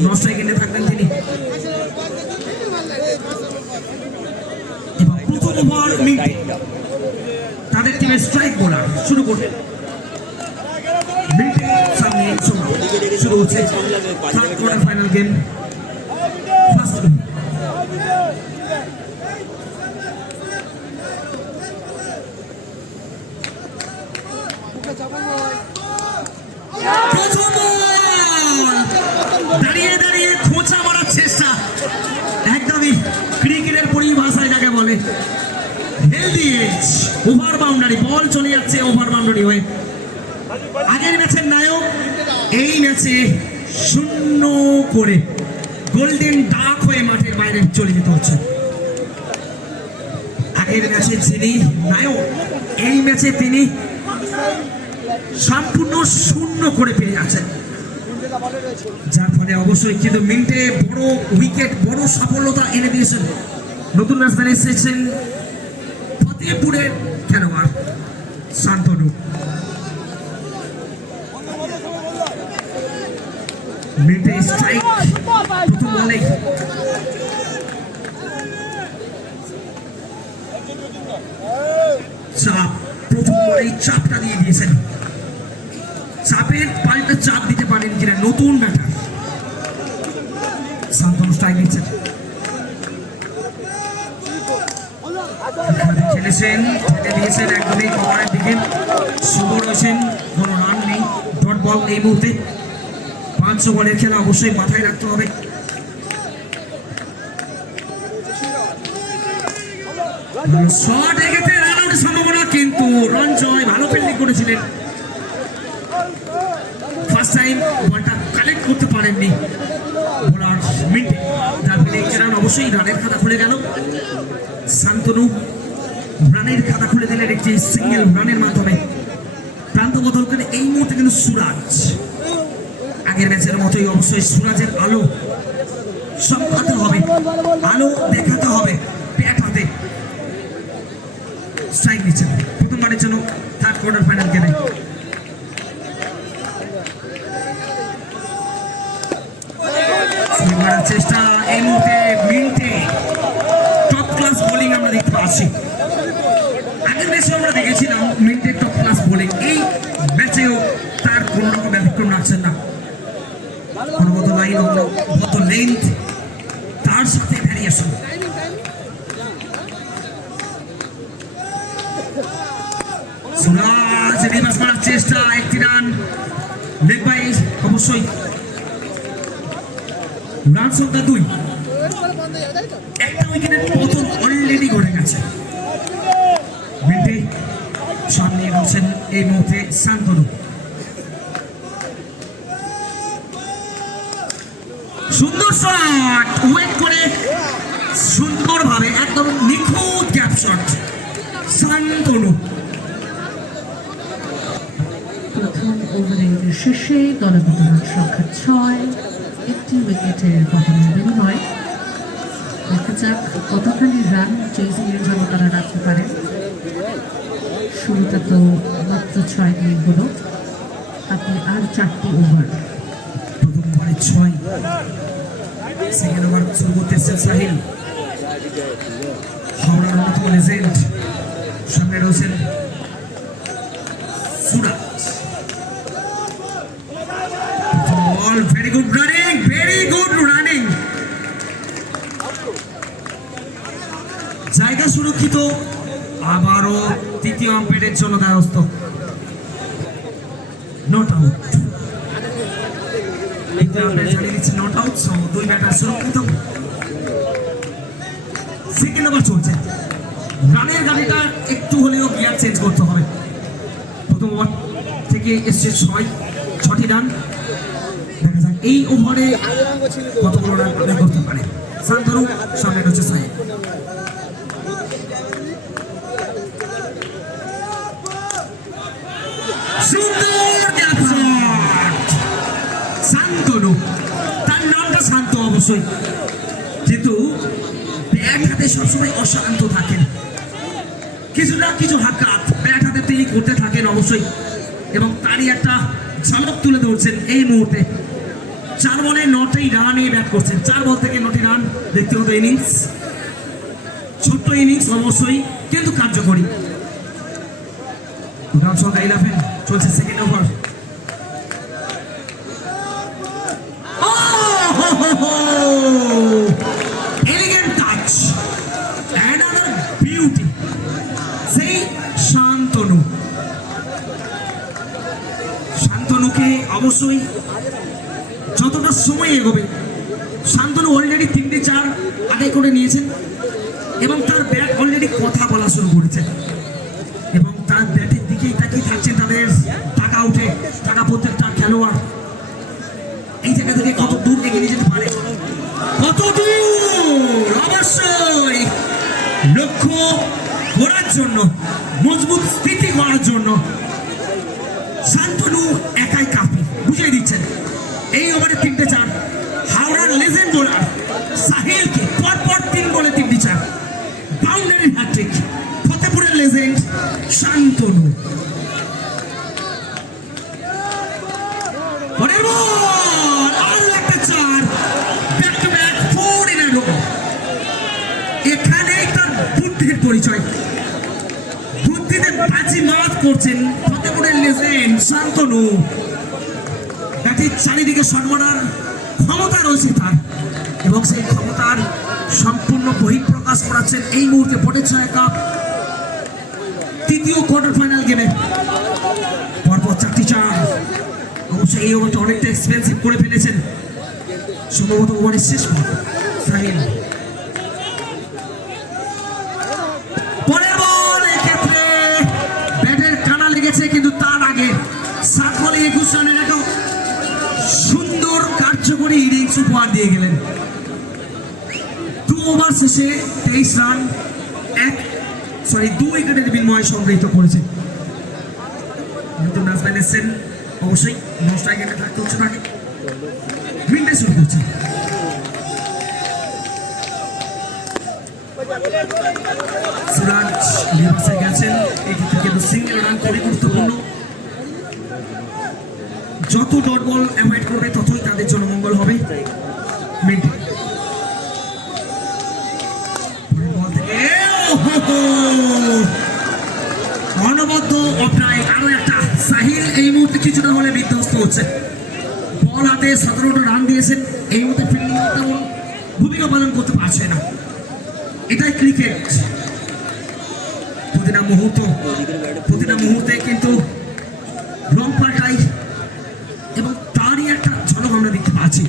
9 সেকেন্ডে থাকবেন তিনি। এবার প্রথম ওভার মিন্টে তাদের টিমের স্ট্রাইক বোলার শুরু করবে। মিন্টে সামনে শুরু হচ্ছে third quarter final game first. দাঁড়িয়ে দাঁড়িয়ে খোঁচা মারার চেষ্টা, একদমই ক্রিকেটের পরিভাষায় যাকে বলে হেলদি এজ। ওভার বাউন্ডারি, বল চলে যাচ্ছে ওভার বাউন্ডারি হয়ে। আগের ম্যাচের নায়ক এই ম্যাচে 0 করে গোল্ডেন ডাক হয়ে মাঠের বাইরে চলে যেতে হচ্ছে। আগের ম্যাচে যিনি নায়ক এই ম্যাচে তিনি সম্পূর্ণ 0 করে পেয়ে যাচ্ছেন, যার ফলে অবশ্যই কিন্তু মিন্টে বড় উইকেট, বড় সাফল্যতা এনে দিয়েছেন। নতুন ব্যাটসম্যান এসেছেন ফতেপুরের খেলোয়াড় শান্তনু। মিন্টে স্ট্রাইক প্রথম বলে, চাপ প্রথম বলেই চাপটা দিয়ে দিয়েছেন। চাপের পাল্টা চাপ দিতে পারেন কিনা নতুন ব্যাটার শান্তনু স্ট্রাইক নিচ্ছেন। খেলেছেন, ঠেলে দিয়েছেন একদমই কভারের দিকে। শুভ রয়েছেন, কোনো রান নেই, ডট বল এই মুহূর্তে। 500 বলের খেলা অবশ্যই মাথায় রাখতে হবে। শট এগেতে রান আউটের সম্ভাবনা, কিন্তু রঞ্জয় ভালো ফিল্ডিং করেছিলেন। ফার্স্ট টাইম বলটা কালেক্ট করতে পারেননি বোলার মিন্টে, যার ফলে একটি রান অবশ্যই রানের খাতা খুলে গেল। শান্তনু রানের খাতা খুলে দিলেন একটি সিঙ্গেল রানের মাধ্যমে। প্রান্ত বদল করে এই মুহূর্তে কিন্তু সুরাজ আগের ম্যাচের মতোই অবশ্যই সুরাজের আলো সবখাতে হবে, আলো দেখাতে হবে ব্যাট হাতে। স্ট্রাইক নিচ্ছেন প্রথমবারের জন্য থার্ড কোয়ার্টার ফাইনাল গেমে। চেষ্টা এই মুহূর্তে মিন্টে টপ ক্লাস বোলিং আমরা দেখতে পাচ্ছি। আগের ম্যাচে আমরা দেখেছিলাম মিন্টে টপ ক্লাস বোলিং, এই ম্যাচেও তার কোন রকম ব্যতিক্রম রাখছেন না। অনুগত লাইন, অনুগত লেন্থ, তার সাথে ভ্যারিয়েশন। সুরাজ রিভার্স মারার চেষ্টা, একটি রান লেগ বাই অবশ্যই। রান সংখ্যা 2, একটা উইকেটের পতন অলরেডি ঘটে গেছে। মিন্টে সামনে রয়েছেন এই মুহূর্তে শান্তনু। সুন্দর শট, ওয়েট করে সুন্দরভাবে একদম নিখুঁত গ্যাপ শট শান্তনু। প্রথম ওভারের শেষে দলগত রান সংখ্যা 6, একটি উইকেটের পতনের বিনিময়। দেখা যাক কতখানি রান চেজিং এর জন্য তারা রাখতে পারে। শুরুটা তো মাত্র 6 দিয়ে হলো, আপনি আর 4টি ওভার। প্রথম ওভারে 6, সেকেন্ড ওভার শুরু করতেছেন সাহিল, হাওড়ার অন্যতম লেজেন্ড। সামনে রয়েছেন Suraj. Ball, very good running, very good running. জায়গা সুরক্ষিত, আবারও তৃতীয় আম্পায়ারের জন্য দ্বারস্থ। নট আউট, জানিয়ে দিচ্ছে নট আউট। দুই ব্যাটার সুরক্ষিত। সেকেন্ড ওভার চলছে, রানের গাড়িটা একটু হলেও গিয়ার চেঞ্জ করতে হবে। প্রথম ওভার থেকে এসছে 6টি রান। দেখা যাক এই ওভারে কতগুলো রান করতে পারে শান্তনু। সামনে রয়েছে সাহেব। সুন্দর গ্যাপ শট শান্তনু, তার নামটা শান্ত অবশ্যই, কিন্তু ব্যাট হাতে সবসময় অশান্ত থাকেন। কিছু না কিছু হাত ব্যাট হাতে তিনি করতে থাকেন অবশ্যই, এবং তারই একটা ঝলক তুলে ধরছেন এই মুহূর্তে 4 বলে 9টি রানে ব্যাট করছেন। 4 বল থেকে 9টি রান, ব্যক্তিগত ইনিংস, ছোট্ট ইনিংস অবশ্যই কিন্তু কার্যকরী। রান সংখ্যা 11, চলছে second over. Elegant touch, another beauty, সেই শান্তনুকে অবশ্যই যতটা সময় এগোবে, শান্তনু অলরেডি 3টে 4 আদায় করে নিয়েছেন এবং তার ব্যাট অলরেডি কথা বলা শুরু করেছে এবং তার ব্যাটের দিকেই তাকিয়ে থাকছেন তাদের টাকা উঠে টাকা প্রত্যেকটা খেলোয়াড়। এই জায়গা থেকে কত দূর এগিয়ে যেতে পারে, কত দূর, অবশ্যই লক্ষ্য করার জন্য, মজবুত স্থিতি করার জন্য শান্তনু একাই কাপি বুঝিয়ে দিচ্ছেন। এই ওভারে 3টে 4, হাওড়ার লেজেন্ড বোলার সাহিলকে পরপর 3 বলে 3টি 4, বাউন্ডারি হ্যাট্রিক, ফতেপুরের লেজেন্ড শান্তনু। পরের বল, আরো একটা 4, back to back 4 in a rho. এখানেই তার বুদ্ধির পরিচয়, বুদ্ধিতে বাজি মাত করছেন ফতেপুরের লেজেন্ড শান্তনু। ব্যাটির চারিদিকে সর্বনার ক্ষমতা রয়েছে তার এবং সেই ক্ষমতার সম্পূর্ণ বহিঃপ্রকাশ করাচ্ছেন এই মুহূর্তে পটেছয় কাপ তৃতীয় কোয়ার্টার ফাইনাল গেমে। পরপর 4টি 4, অবশ্যই এই ওভারটা অনেকটা এক্সপেন্সিভ করে ফেলেছেন, সম্ভবত ওভারের শেষ বল। সাহিল পরের বল, এক্ষেত্রে ব্যাটের কানা লেগেছে কিন্তু তার আগে 7 বলে 21 রানের একটা সুন্দর কার্যকরী ইনিংস উপহার দিয়ে গেলেন। 2 ওভার শেষে 23 রান, 2 উইকেটের বিনিময়ে সংগৃহীত করেছে। নতুন ব্যাটসম্যান এসেছেন, অবশ্যই 9 উইকেটে থাকতে হচ্ছে তাকে, উইন্ডে শুরু করছে। সুরাজ লিভার্সে গেছেন, এই ক্ষেত্রে কিন্তু সিঙ্গেল রান খুবই গুরুত্বপূর্ণ। যত ডট বল অ্যাভয়েড করবে ততই তাদের জন্য মঙ্গল হবে। অনবদ্য অপ্রায় আরো একটা, সাহিল এই মুহূর্তে কিছুটা হলে বিধ্বস্ত হচ্ছে। বল হাতে 17টা রান দিয়েছেন, এই মুহূর্তে ফিল্ডিং তেমন ভূমিকা পালন করতে পারছে না। এটাই ক্রিকেট, প্রতিটা মুহূর্তে কিন্তু রং পাল্টাই এবং তারই একটা ঝলক আমরা দেখতে পাচ্ছি।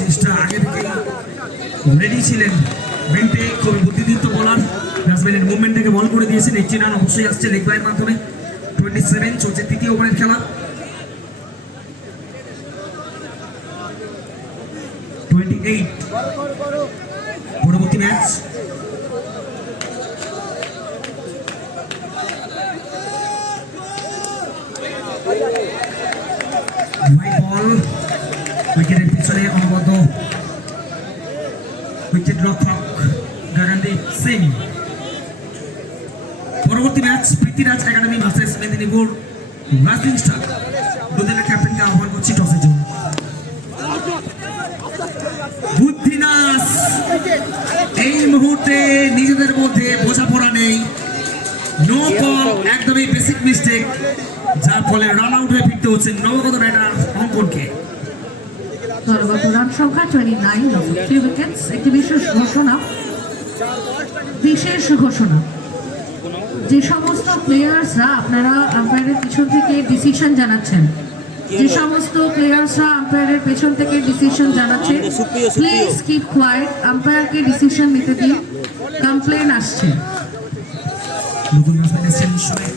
চেষ্টা আগে থেকে রেডি ছিলেন, বেন্টে খুবই বুদ্ধিদীপ্ত বোলার, ব্যাটসম্যানের মুভমেন্ট থেকে বল করে দিয়েছেন। 80 রান অবশ্যই আসছে লেগ বাইয়ের মাধ্যমে। 27 চলছে তৃতীয় ওভারের খেলা। 28 পরবর্তী ম্যাচ। বল উইকেটের পিছনে অনবদ্য উইকেট রক্ষক গগনদীপ সিং। পরবর্তী match Prithviraj academy versus Medinipur rising star. দুদিনের ক্যাপ্টেনকে আহ্বান করছি টসের জন্য। বুদ্ধিনাশ, এই মুহূর্তে নিজেদের মধ্যে বোঝাপড়া নেই, নো কল, একদমই বেসিক মিস্টেক, যার ফলে রান আউট হয়ে ফিরতে হচ্ছে নবগত ব্যাটার অঙ্কনকে। দলগত রান সংখ্যা 29 অফ 3 উইকেটস। একটি বিশেষ ঘোষণা, যে সমস্ত প্লেয়ার্সরা আপনারা আম্পায়ারের পিছন থেকে ডিসিশন জানাচ্ছেন, প্লিজ কিপ কোয়াইট, আম্পায়ারকে ডিসিশন নিতে দিন, কমপ্লেন আসছে। নতুন ব্যাটসম্যান এসেছেন শোয়েব,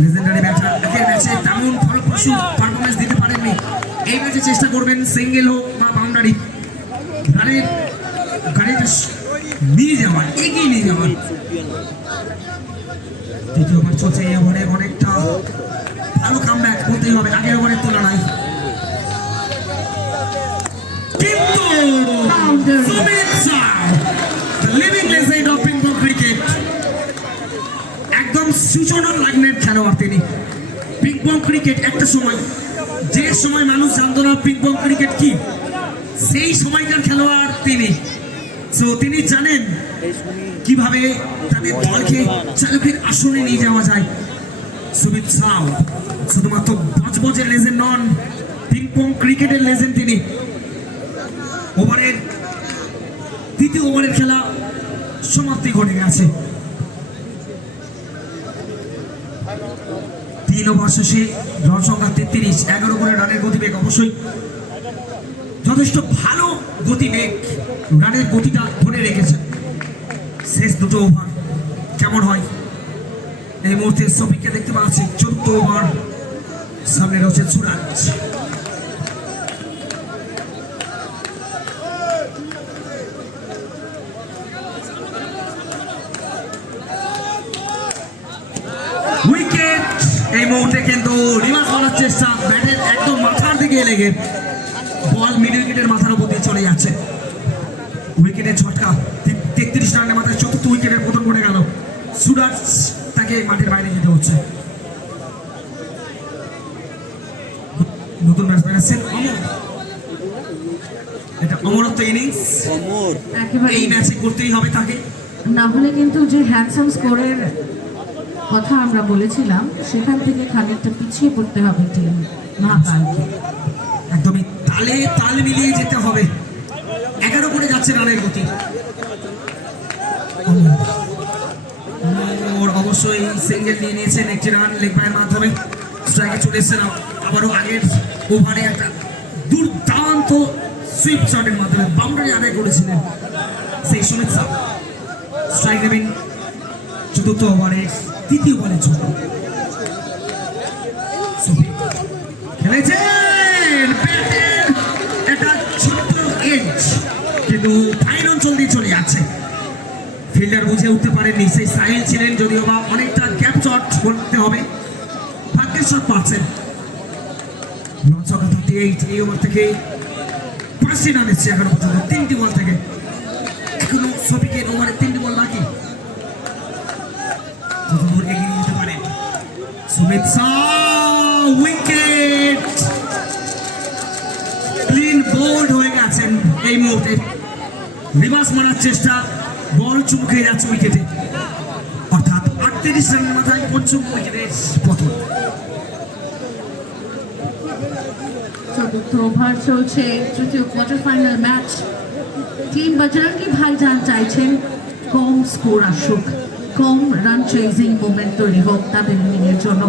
লেজেন্ডারি ব্যাটার, আগের ম্যাচে তেমন ফলপ্রসূ পারফরম্যান্স দিতে পারেননি। এই ম্যাচে চেষ্টা করবেন সিঙ্গেল হোক বা বাউন্ডারি, গাড়িটা নিয়ে যাওয়ার, এগিয়ে নিয়ে যাওয়ার। তৃতীয় ওভার চলছে, এই ওভারে অনেকটা ভালো কামব্যাক করতেই হবে আগের ওভারের তুলনায়। কিন্তু Sumit Shah, the living legend of Bengal cricket, একদম সূচনা লগ্নের খেলোয়াড় তিনি। পিং পং ক্রিকেট একটা সময়, যে সময় মানুষ জানতো না পিং পং ক্রিকেট কি, সেই সময়কার খেলোয়াড় তিনি। সো তিনি জানেন কিভাবে তাদের দলকে চালকের আসনে নিয়ে যাওয়া যায়। সুমিত সাউ শুধুমাত্র বজবজের লেজেন্ড নন, পিং পং ক্রিকেটের লেজেন্ড তিনি। ওভারের তৃতীয় ওভারের খেলা সমাপ্তি ঘটে গেছে। 3 ওভার শেষে রান সংখ্যা 33, 11 করে রানের গতিবেগ অবশ্যই যথেষ্ট ভালো গতিবেগ, রানের গতিটা ধরে রেখেছে। শেষ দুটো ওভার কেমন হয় এই মুহূর্তে সফিককে দেখতে পাচ্ছি। 14 ওভার, সামনে রয়েছে সুরাজ। উইকেট এই মুহূর্তে কিন্তু রিভার্স করার চেষ্টা, ব্যাটের একদম মাথার দিকে লেগে বল মিডল উইকেটের মাথার উপর দিয়ে চলে যাচ্ছে। উইকেটের ঝটকা, 33 রানের মাথায় চতুর্থ উইকেটের পতন ঘটে গেল। সুরাজ তাকে মাঠের বাইরে যেতে হচ্ছে। নতুন ব্যাটসম্যান আছেন অমর, এটা অমরত্ব ইনিংস একেবারে এই ম্যাচে করতেই হবে তাকে। না হলে কিন্তু যে হ্যান্ডসাম স্কোরের কথা আমরা বলেছিলাম সেখান থেকে খানিকটা পিছিয়ে পড়তে হবে টিম মহাকালকে। একদমই তালে তাল মিলিয়ে যেতে হবে। 11 করে যাচ্ছে রানের গতি। অমর অবশ্যই সিঙ্গেল নিয়ে নিয়েছেন, একটি রান লেগ বাইয়ের মাধ্যমে স্ট্রাইকে চলে এসেছেন। আবারও আগের ওভারে একটা দুর্দান্ত সুইপ শটের মাধ্যমে বাউন্ডারি আদায় করেছিলেন সেই সুমিত সাউ। স্ট্রাইক নেবেন চতুর্থ ওভারে তৃতীয় বলের জন্য। সফিক খেলেছেন, ব্যাটের একটা ছোট্ট এজ, কিন্তু ফাইন অঞ্চল দিয়ে চলে যাচ্ছে। ফিল্ডার বুঝে উঠতে পারেননি, সেই সাহিল ছিলেন, যদিও বা অনেকটা গ্যাপ শট বলতে হবে, ভাগ্যের শট পাচ্ছেন। রান সংখ্যা 38, এই ওভার থেকে 5টি রান এসছে এখনো পর্যন্ত 3টি বল থেকে। এখনো সফিকের ওভারে 3টি বল বাকি, যতদূর এগিয়ে নিতে পারেন। Sumit Sau wicket, clean bowled হয়ে গেছেন এই মুহূর্তে। রিভার্স মারার চেষ্টা, বল চুমকে যাচ্ছে উইকেটে, অর্থাৎ 38 রানের মাথায় পঞ্চম উইকেটের পতন। চতুর্থ ওভার চলছে তৃতীয় quarter final match. Team Bajrangi ভাইজান চাইছেন কম স্কোর আসুক, কম রান চেজিং মুভমেন্ট তৈরি হোক তাদের ইনিংয়ের জন্য,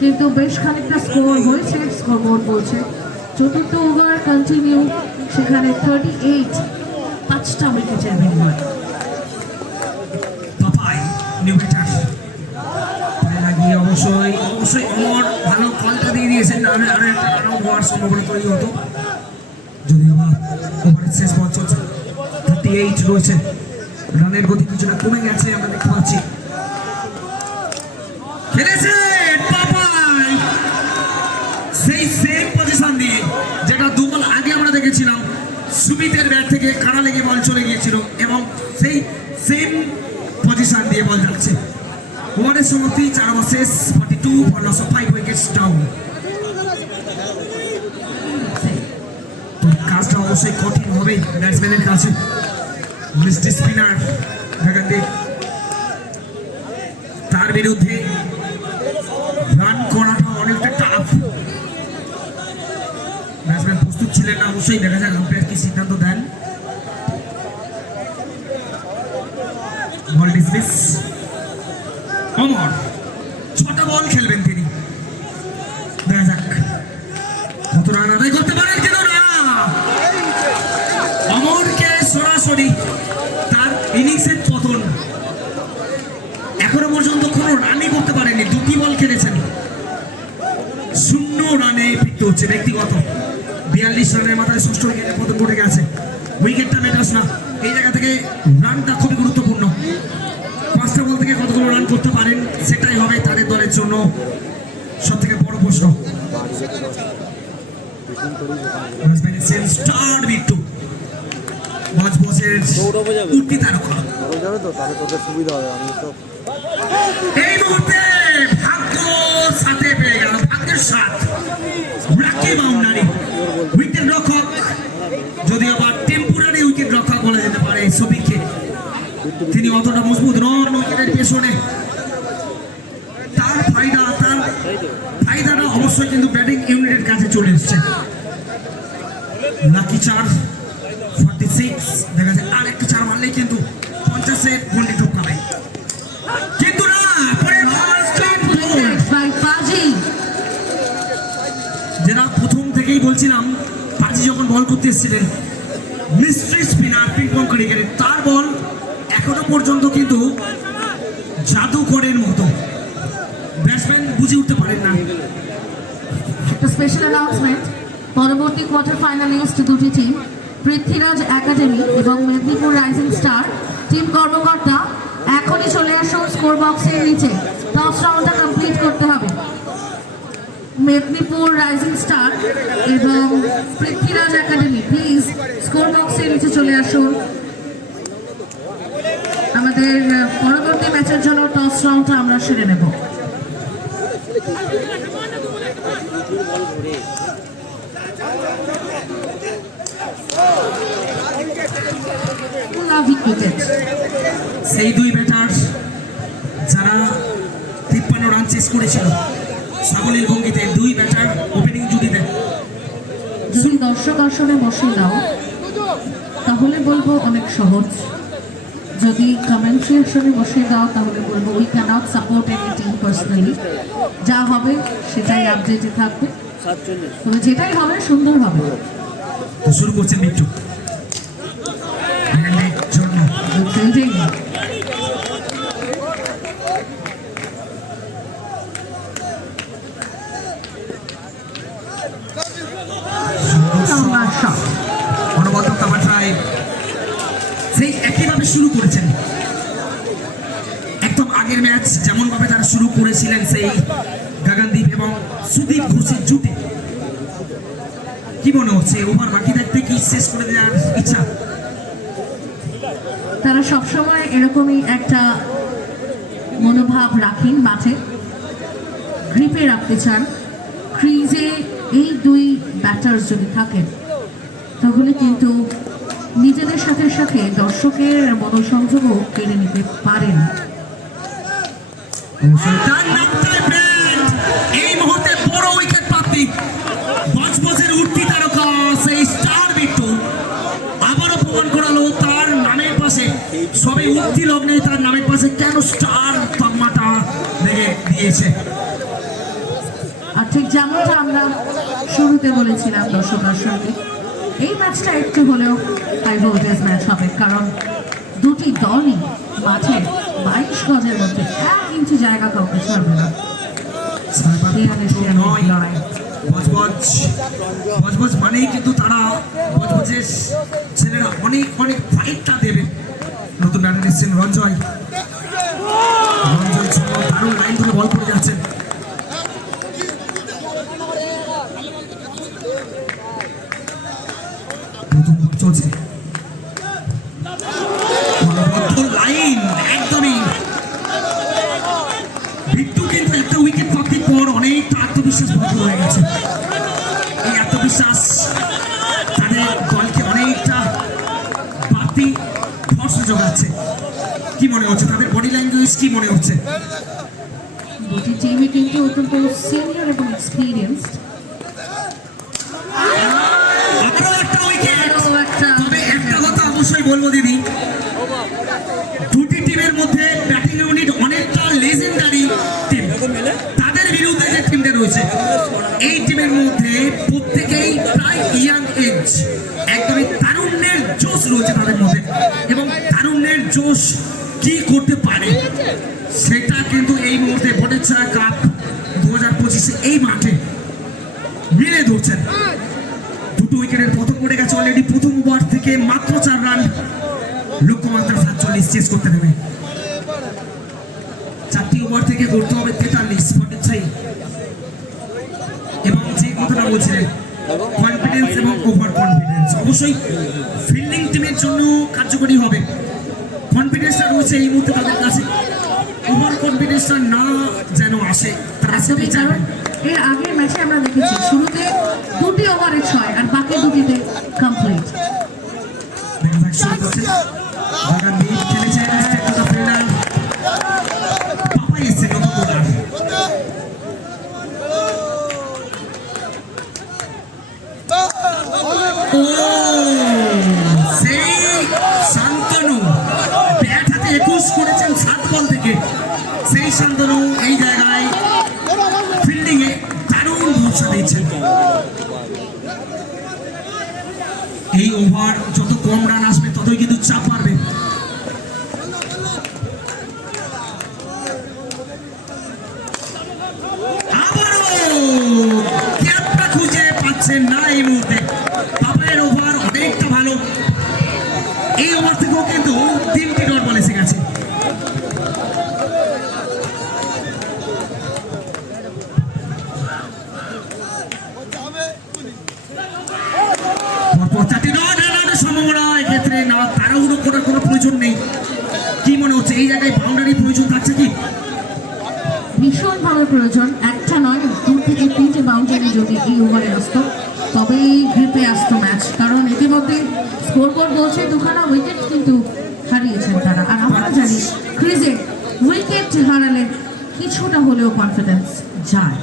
কিন্তু বেশ খানিকটা স্কোর হয়েছে। স্কোরবোর্ড বলছে চতুর্থ ওভার কন্টিনিউ, সেখানে 38, 5টা উইকেটের বিনিময়। পাপাই নিউ ব্যাটার লাগিয়ে অবশ্যই অমর ভালো কলটা দিয়ে দিয়েছেন। আরো একটা রান আউট হওয়ার সম্ভাবনা তৈরি হতো, যদিও বা ওভারের শেষ বল চলছে। 38 রয়েছে, রানের গতি কিছুটা কমে গেছে আমরা দেখতে পাচ্ছি। খেলেছেন পাপাই সেই সেম পজিশন দিয়ে, যেটা 2 বল আগে আমরা দেখেছিলাম সুমিতের ব্যাট থেকে কানা লেগে বল চলে গিয়েছিল, এবং সেই সেম পজিশন দিয়ে বল যাচ্ছে। ওভারের সমাপ্তি 4 ওভার শেষ, 42 for loss of 5 wickets down। তো কাজটা অবশ্যই কঠিন হবে ব্যাটসম্যানের কাছে। মিস্টার স্পিনার গগনদীপ, তার বিরুদ্ধে রান করাটা অনেকটা টাফ। ব্যাটসম্যান প্রস্তুত ছিলেন না, অবশ্যই দেখা যাক আম্পায়ার কি সিদ্ধান্ত দেন। বল ডিসমিস। অমর 6টা বল খেলবেন তিনি, দেখা যাক কত রান আদায় করতে পারেন। কিন্তু না, অমরকে সরাসরি তার ইনিংসের পতন। এখনো পর্যন্ত কোনো রানই করতে পারেনি, 2টি বল খেলেছেন, 0 রানে ফিরতে হচ্ছে ব্যক্তিগত। 42 রানের মাথায় 6ষ্ঠ উইকেটে পতন ঘটে গেছে। উইকেটটা ম্যাটার্স না, এই জায়গা থেকে রানটা খুবই গুরুত্বপূর্ণ। 5টা বল থেকে কতগুলো রান করতে পারেন সেটাই হবে তাদের দলের জন্য সব থেকে বড় প্রশ্ন। স্টার বিট্টু বজবজের উঠতি তারকা, এই মুহূর্তে ভাগ্য সাথে পেয়ে গেল। সাত রাকি বাউন্ডারি উইকেট রক্ষক, যদি আবার টেম্পোরারি উইকেট রক্ষক বলা যেতে পারে সবিকে, তিনি অতটা মজবুত নন উইকেটের পেছনে। তার ফায়দাটা অবশ্যই কিন্তু ব্যাটিং ইউনিটের কাছে চলে এসছে। লাকি 4 46 দেখা যায় আর একটা 4 মারলেই কিন্তু 50-এ গন্ডি ঢোকাবে, কিন্তু না পরে by Paji. যেটা প্রথম থেকেই বলছিলাম, পাজি যখন বল করতে এসেছিলেন মিস্ট্রি স্পিনার পিংপং ক্রিকেটে, তার বল এখনো পর্যন্ত কিন্তু জাদুকরের মতো, ব্যাটসম্যান বুঝে উঠতে পারেন না। একটা স্পেশাল অ্যানাউন্সমেন্ট, পরবর্তী কোয়ার্টার ফাইনাল লিস্ট দুটি টিম, পৃথ্বীরাজ একাডেমি এবং মেদিনীপুর রাইজিং স্টার টিম কর্মকর্তা এখনই চলে আসুন স্কোর বক্সের নিচে, টস রাউন্ডটা কমপ্লিট করতে হবে। মেদিনীপুর রাইজিং স্টার এবং পৃথ্বীরাজ একাডেমি প্লিজ স্কোর বক্সের নিচে চলে আসুন। আমাদের পরবর্তী ম্যাচের জন্য টস রাউন্ডটা আমরা সেরে নেব। সেই দুই ব্যাটার যারা 53 রান চেস করেছিল সাবলীল ভঙ্গিতে, দুই ব্যাটার ওপেনিং জুটিতে। যদি দর্শক আসনে বসে দাও তাহলে বলবো অনেক সহজ, যদি কমেন্ট্রি আসনে বসে দাও তাহলে বলবো we cannot support any team personally. যা হবে সেটাই আপডেটে থাকবে, তবে যেটাই হবে সুন্দর হবে। তো শুরু করছেন মিট্টু জন্য ফিল্ডিং অনবদ্য তামাশায় সেই একইভাবে শুরু করেছেন, একদম আগের ম্যাচ যেমন ভাবে তারা শুরু করেছিলেন সেই গগনদীপ এবং সুদীপ ঘোষের জুটি। কি মনে হচ্ছে ওভার বাকি থাকতে কি শেষ করে দেওয়ার ইচ্ছা? তারা সবসময় এরকমই একটা মনোভাব রাখেন, মাঠে গ্রিপে রাখতে চান। ক্রিজে এই দুই ব্যাটার যদি থাকেন তাহলে কিন্তু নিজেদের সাথে সাথে দর্শকের মনোসংযোগও কেড়ে নিতে পারেন। এই মুহূর্তে বড় উইকেট প্রাপ্তি, বজবজের উঠতি তারকা সেই স্টার বিট্টু আবারও প্রমাণ করালো তার নামের পাশে, সবে উঠতি লগ্নে তার নামের পাশে কেন স্টার তকমাটা লেগে দিয়েছে। আর ঠিক যেমনটা আমরা শুরুতে বলেছিলাম দর্শক আসলে এই ম্যাচটা একটু হলেও হাই ভোল্টেজ ম্যাচ হবে, কারণ দুটি দলই মাঠে 22 গজের মধ্যে 1 ইঞ্চি জায়গা কাউকে ছাড়বে না। বজবজ মানেই কিন্তু তারা বজবজের ছেলেরা অনেক অনেক ফাইটটা দেবে। নতুন ব্যাটার এসেছেন রঞ্জয় দারুণ লাইন ধরে বল করে যাচ্ছেন। চলছে লাইন একদমই। বিট্টু কিন্তু একটা উইকেট প্রাপ্তির পর অনেকটা আত্মবিশ্বাস বন্ধ হয়ে গেছে। এই আত্মবিশ্বাস তাদের দলকে অনেকটা বাড়তি ভরসা যোগাচ্ছে। কি মনে হচ্ছে তাদের বডি ল্যাঙ্গুয়েজ, কি মনে হচ্ছে? দুটি টিমই কিন্তু অত্যন্ত সিনিয়র এবং এক্সপিরিয়েন্সড। তবে একটা কথা অবশ্যই বলবো দিদি, দুটি টিমের মধ্যে ব্যাটিং ইউনিট অনেকটা লেজেন্ডারি টিম। তাদের বিরুদ্ধে যে টিমটা রয়েছে এই টিমের মধ্যে প্রত্যেকেই প্রায় ইয়াং এজ, একদমই তারুণ্যের জোশ রয়েছে তাদের মধ্যে, এবং তারুণ্যের জোশ কি করতে পারে সেটা কিন্তু এই মুহূর্তে ভটেচ্ছা কাপ 2025 এই মাঠে মিলে ধরছেন। দুটো উইকেটের পতন পড়ে গেছে অলরেডি। প্রথম ওভার থেকে মাত্র 4 রান লক্ষ্যমাত্রা 47 চেস করতে নেবে। 4টি ওভার থেকে করতে হবে 43 ভটেচ্ছাই। এবং যে কথাটা বলছিলেন কনফিডেন্স এবং ওভার কনফিডেন্স অবশ্যই ফিল্ডিং টিমের জন্য কার্যকরী হবে। কনফিডেন্সটা রয়েছে এই মুহূর্তে তাদের কাছে, ওভার কনফিডেন্সটা না যেন আসে তারা সেটাই চাইবেন। এর আগের ম্যাচে আমরা দেখেছি শুরুতে 2টি ওভারে 6 আর বাকি 2টিতে কমপ্লিট। করেছেন 7 বল থেকে সেই শান্তনু এই জায়গায় ফিল্ডিং এ দারুণ ভরসা দিয়েছেন। এই ওভার যত কম রান আসবে ততই কিন্তু চাপ বাড়বে। আবারও ক্যাপটা খুঁজে পাচ্ছেন না এই মুহূর্তে। পাপায়ের ওভার অনেকটা ভালো, এই ওভার থেকেও কিন্তু 3টি ডট বল এসে গেছে। সম্ভাবনা এক্ষেত্রে না, তাড়াহুড়ো করার কোনো প্রয়োজন নেই। কি মনে হচ্ছে এই জায়গায় বাউন্ডারি প্রয়োজন থাকছে কি? ভীষণ ভালো প্রয়োজন, একটা নয় 2 থেকে 3টে বাউন্ডারি যদি এই ওভারে আসতো তবেই গ্রিপে আসতো ম্যাচ। কারণ ইতিমধ্যে স্কোরবোর্ড বলছে 2খানা উইকেট কিন্তু হারিয়েছেন তারা। আর আমরা জানি ক্রিজে উইকেট হারালে কিছুটা হলেও কনফিডেন্স যায়,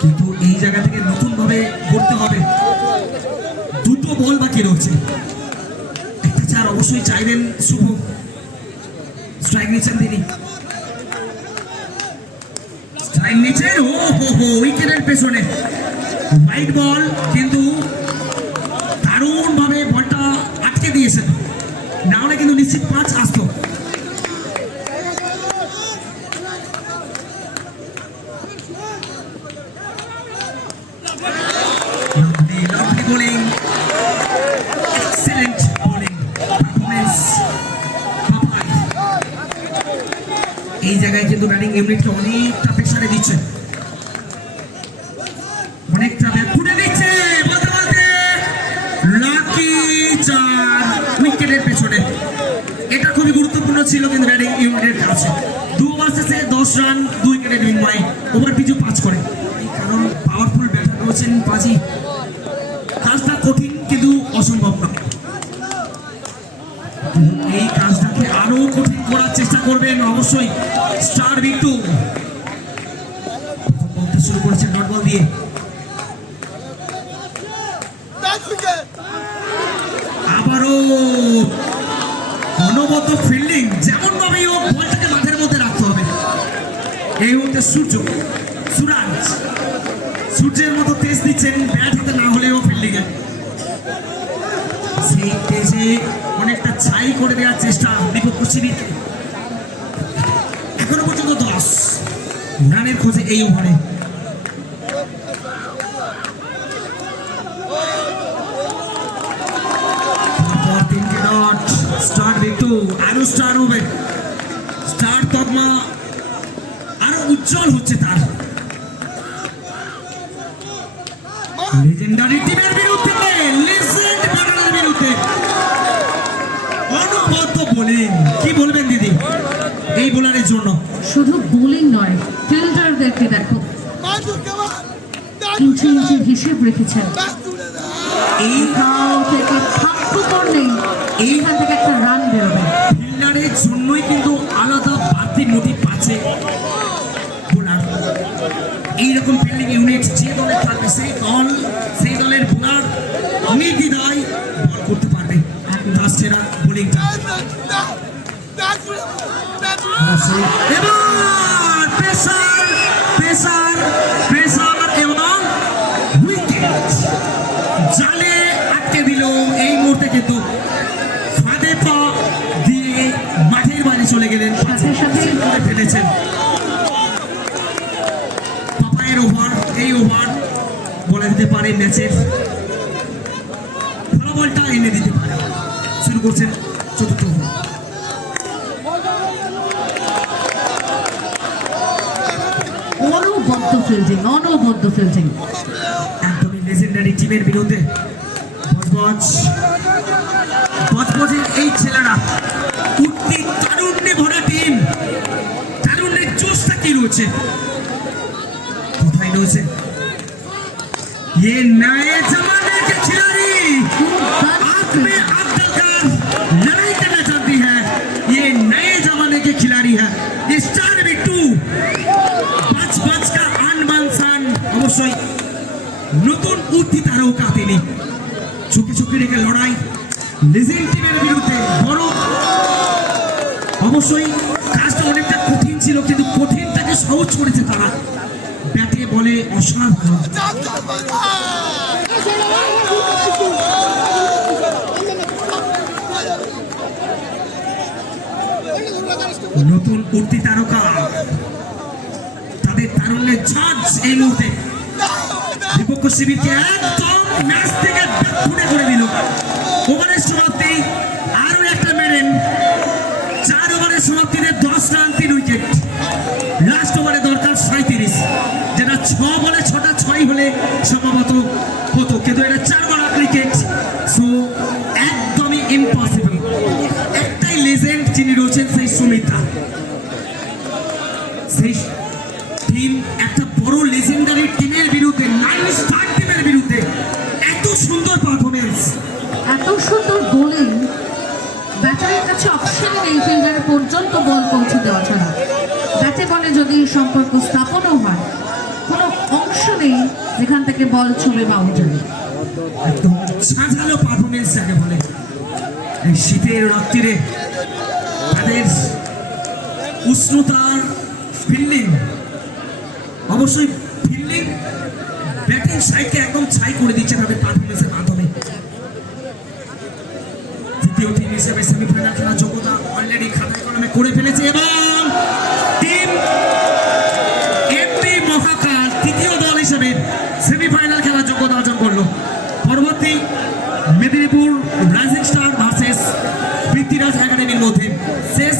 কিন্তু এই জায়গা থেকে নতুনভাবে করতে হবে। 2টো বল বাকি রয়েছে, একটা চার অবশ্যই চাইবেন শুভ। স্ট্রাইক নিচ্ছেন তিনি, স্ট্রাইক নিচ্ছেন। ও হো হো, উইকেটের পেছনে হোয়াইট বল, কিন্তু দারুণ ভাবে বলটা আটকে দিয়েছেন, না হলে কিন্তু নিশ্চিত 5 আসতো। এই জায়গায় কিন্তু ব্যাটিং ইউনিটকে অনেকটা প্রেসারে দিচ্ছে, অনেকটা ব্যাকুড়ে দিচ্ছে। বলতে বলতে লাকি 4 উইকেটের পেছনে, এটা খুবই গুরুত্বপূর্ণ ছিল কিন্তু ব্যাটিং ইউনিটের কাছে। 2 ওভার শেষে 10 রান 2 উইকেটের বিনিময়ে ওভার পিছু 5 করে। কারণ পাওয়ারফুল ব্যাটার রয়েছেন বাজি, কাজটা কঠিন কিন্তু অসম্ভব না। এই কাজটাকে আরো কঠিন করার চেষ্টা করবেন অবশ্যই স্টার বিট্টু। বলতে শুরু করেছেন ডট বল দিয়ে, আবারও অনবদ্য ফিল্ডিং। যেমন ভাবেই হোক বলটাকে মাঠের মধ্যে রাখতে হবে। এই মুহূর্তে সূর্যের মতো তেজ দিচ্ছেন, ব্যাট হাতে না হলেও ফিল্ডিং এ সেই তেজে অনেকটা ছাই করে দেওয়ার চেষ্টা বিপক্ষ শিবিরকে। এখনো পর্যন্ত 10 রানের খোঁজে এই ওভারে। পর 3টে ডট, স্টার বিট্টু আরো স্টার হবে, স্টার তকমা আরো উজ্জ্বল হচ্ছে তার। লেজেন্ডারি টিমের বিরুদ্ধে, লেজেন্ড ব্যাটারের বিরুদ্ধে অনবদ্য বোলিং। কি বলবেন দিদি এই বোলারের জন্য? শুধু বোলিং নয়, ফিল্ডারদেরকে দেখো, ইঞ্চি ইঞ্চি হিসেব রেখেছেন। এই থেকে থাপ্পু করলেই এইখান থেকে একটা রান বেরোবে। ফিল্ডারের জন্যই কিন্তু আলাদা বাড়তি মোটিভ পাচ্ছে বোলার। এইরকম ফিল্ডিং ইউনিট যে দলের থাকবে সেই দলের বোলার নির্দ্বিধায় বল করতে পারবে তার সেরা বোলিংটা। এবার প্রেসার এবং উইকেট জালে আটকে দিল। এই মুহূর্তে কিন্তু ফাঁদে পা দিয়ে মাঠের বাইরে চলে গেলেন, সাথে সাথে করে ফেলেছেন। পাপায়ের ওভার, এই ওভার বলে দিতে পারে ম্যাচের ফলাফলটা এনে দিতে পারে। শুরু করছেন 4র্থ ওভার। অনবদ্য ফিল্ডিং একদমই লেজেন্ডারি টিমের বিরুদ্ধে। বজবজের এই ছেলেরা উঠতি তারুণ্যে ভরা টিম, তারুণ্যের জোশটা কি রয়েছে কোথায় रहे ये नए जमाने के खिलाड़ी आंख में आंख डालकर लड़ाई करना चाहती है। ये नए जमाने के खिलाड़ी है स्टार बिट्टू। बच बच का आन बान शान अवश्य নতুন উঠতি তারকা তিনি। চুপি চুপি রেখে লড়াই লেজেন্ড টিমের বিরুদ্ধে বড় অবশ্যই কাজটা অনেকটা কঠিন ছিল, কিন্তু কঠিনটাকে সহজ করেছে তারা ব্যাটে বলে অসাধারণ। নতুন উঠতি তারকা তাদের তারুণ্যের ঝাঁজ এই মুহূর্তে বিপক্ষ শিবিরকে একদম ম্যাচ থেকে খুঁড়ে করে দিল। ওভারের সমাপ্তি আরো একটা মেরেন 4 ওভারের সমাপ্তিতে 10 রান 3 উইকেট। লাস্ট ওভারে দরকার 37, যেটা 6 বলে 6টা 6 হলে সম্ভবত হতো, কিন্তু এটা 4 বলা ক্রিকেট, সো একদমই ইম্পসিবল। একটাই লেজেন্ড যিনি রয়েছেন সেই সুমিতা, সেই টিম একটা বড় লেজেন্ডারি টিমের বিরুদ্ধে 9 স্টার টিমের বিরুদ্ধে এত সুন্দর পারফরমেন্স, এত সুন্দর বোলিং, ব্যাটারের কাছে অপশন নেই ফিল্ডার পর্যন্ত বল পৌঁছে দেওয়া ছাড়া। ব্যাটে বলে যদি সম্পর্ক স্থাপনও হয়, কোনো অংশ নেই যেখান থেকে বল ছুঁড়ে বাউন্ডারি। একদম সাজালো পারফরমেন্স যাকে বলে। এই শীতের রাত্রিরে তাদের উষ্ণতার ফিল্ডিং, অবশ্যই ফিল্ডিং ব্যাটিং সাইডকে একদম ছাই করে দিচ্ছে তাদের পারফরমেন্সের মাধ্যমে। দ্বিতীয় টিম হিসেবে সেমিফাইনাল খেলার যোগ্যতা অলরেডি খাতায় কলমে করে ফেলেছে এবং টিম এমপি মহাকাল তৃতীয় দল হিসেবে সেমিফাইনাল খেলার যোগ্যতা অর্জন করলো। পরবর্তী Medinipur rising star versus Prithviraj একাডেমির মধ্যে শেষ